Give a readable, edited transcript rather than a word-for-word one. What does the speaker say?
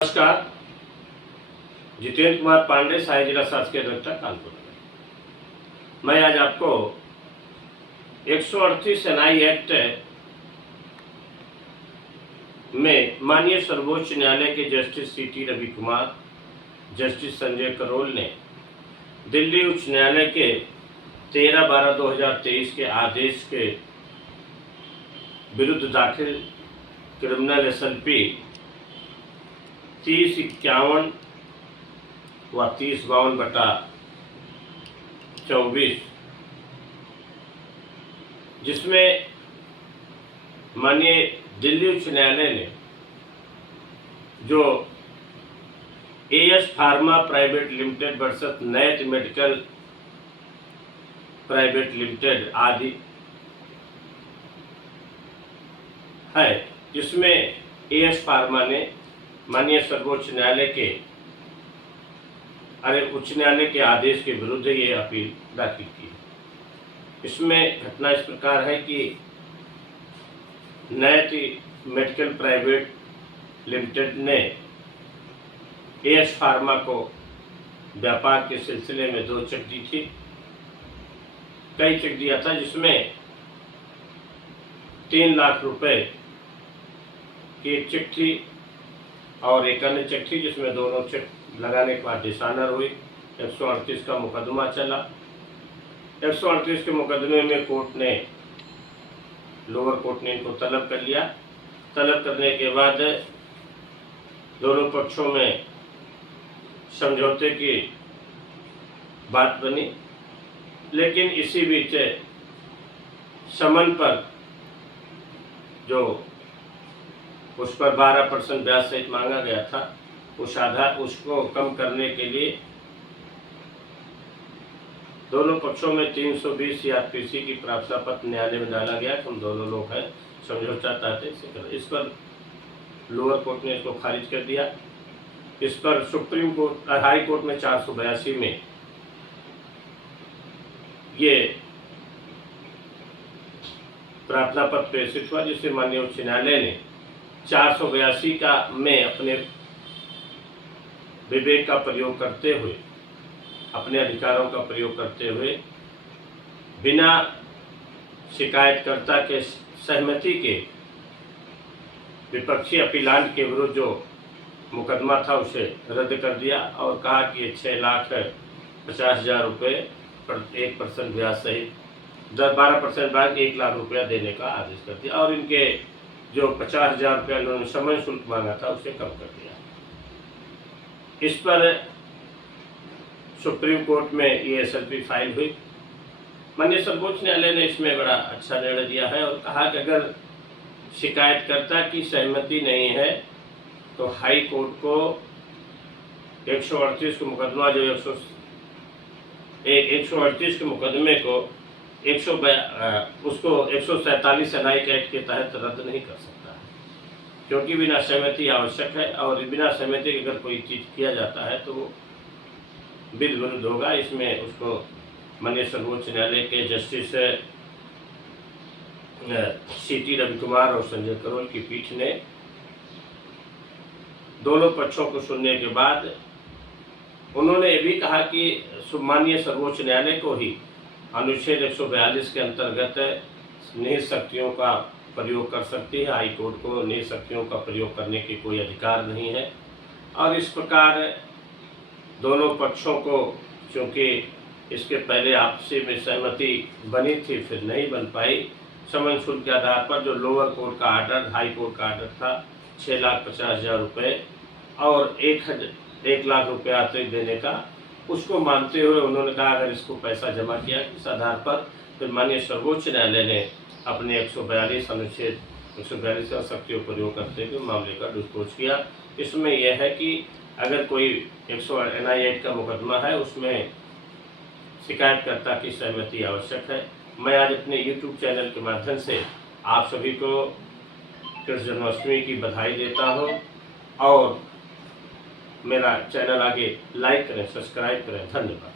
नमस्कार। जितेंद्र कुमार पांडे, सहायक जिला शासकीय अभियंता कानपुर। मैं आज आपको 138 एनआई एक्ट में माननीय सर्वोच्च न्यायालय के जस्टिस सीटी रवि कुमार, जस्टिस संजय करोल ने दिल्ली उच्च न्यायालय के 13/12/2023 के आदेश के विरुद्ध दाखिल क्रिमिनल एसएलपी 3051 व 3052/24, जिसमें माननीय दिल्ली उच्च न्यायालय ने जो as pharma private limited versus नैत मेडिकल प्राइवेट लिमिटेड आदि है, जिसमें एएस फार्मा ने माननीय सर्वोच्च न्यायालय के उच्च न्यायालय के आदेश के विरुद्ध ये अपील दाखिल की। इसमें घटना इस प्रकार है कि नैत मेडिकल प्राइवेट लिमिटेड ने एएस फार्मा को व्यापार के सिलसिले में 2 चेक दी थी। कई चेक दिया था, जिसमें 3 लाख रुपए की एक चेक थी और एक अन्य चेक थी, जिसमें दोनों चेक लगाने के बाद डिसऑनर हुई। 138 का मुकदमा चला। 138 के मुकदमे में लोअर कोर्ट ने इनको तलब कर लिया। तलब करने के बाद दोनों पक्षों में समझौते की बात बनी, लेकिन इसी बीच समन पर जो उस पर 12% ब्याज सहित मांगा गया था, उसको कम करने के लिए दोनों पक्षों में 320 सीआरपीसी की प्रार्थना पत्र न्यायालय में डाला गया कि हम दोनों लोग हैं, समझौता चाहते हैं। इस पर लोअर कोर्ट ने इसको खारिज कर दिया। इस पर सुप्रीम कोर्ट, हाई कोर्ट में 482 में ये प्रार्थना पत्र प्रेषित हुआ, जिसे माननीय उच्च न्यायालय ने 482 का में अपने विवेक का प्रयोग करते हुए, अपने अधिकारों का प्रयोग करते हुए, बिना शिकायतकर्ता के सहमति के विपक्षी अपीलांट के विरुद्ध जो मुकदमा था उसे रद्द कर दिया और कहा कि 6,50,000 रुपये पर 1% ब्याज सहित 12% ब्याज 1 लाख रुपया देने का आदेश कर दिया और इनके जो 50,000 रुपया उन्होंने समन शुल्क मांगा था उसे कम कर दिया। इस पर सुप्रीम कोर्ट में ये एसएलपी फाइल हुई। माननीय सर्वोच्च न्यायालय ने इसमें बड़ा अच्छा निर्णय दिया है और कहा कि अगर शिकायतकर्ता की सहमति नहीं है तो हाई कोर्ट को 138 का मुकदमा जो 138 के मुकदमे को उसको 147 एनआई एक्ट के तहत रद्द नहीं कर सकता है, क्योंकि बिना सहमति आवश्यक है और बिना सहमति के अगर कोई चीज़ किया जाता है तो वो विधि विरुद्ध होगा। इसमें उसको माननीय सर्वोच्च न्यायालय के जस्टिस सीटी रवि कुमार और संजय करोल की पीठ ने दोनों पक्षों को सुनने के बाद उन्होंने ये भी कहा कि माननीय सर्वोच्च न्यायालय को ही अनुच्छेद 142 के अंतर्गत निहित शक्तियों का प्रयोग कर सकती है। हाई कोर्ट को निहित शक्तियों का प्रयोग करने की कोई अधिकार नहीं है और इस प्रकार दोनों पक्षों को, क्योंकि इसके पहले आपसी में सहमति बनी थी, फिर नहीं बन पाई, समन शुल्क के आधार पर जो लोअर कोर्ट का आर्डर, हाई कोर्ट का आर्डर था 6,50,000 रुपये और 1 लाख रुपया अतिरिक्त देने का, उसको मानते हुए उन्होंने कहा अगर इसको पैसा जमा किया इस आधार पर, फिर माननीय सर्वोच्च न्यायालय ने अपने 142 अनुच्छेद 142 का शक्तियों प्रयोग करते हुए मामले का डिस्पोज किया। इसमें यह है कि अगर कोई 100 एनआई एक्ट का मुकदमा है उसमें शिकायतकर्ता की सहमति आवश्यक है। मैं आज अपने YouTube चैनल के माध्यम से आप सभी को कृष्ण जन्माष्टमी की बधाई देता हूँ और मेरा चैनल आगे लाइक करें, सब्सक्राइब करें। धन्यवाद।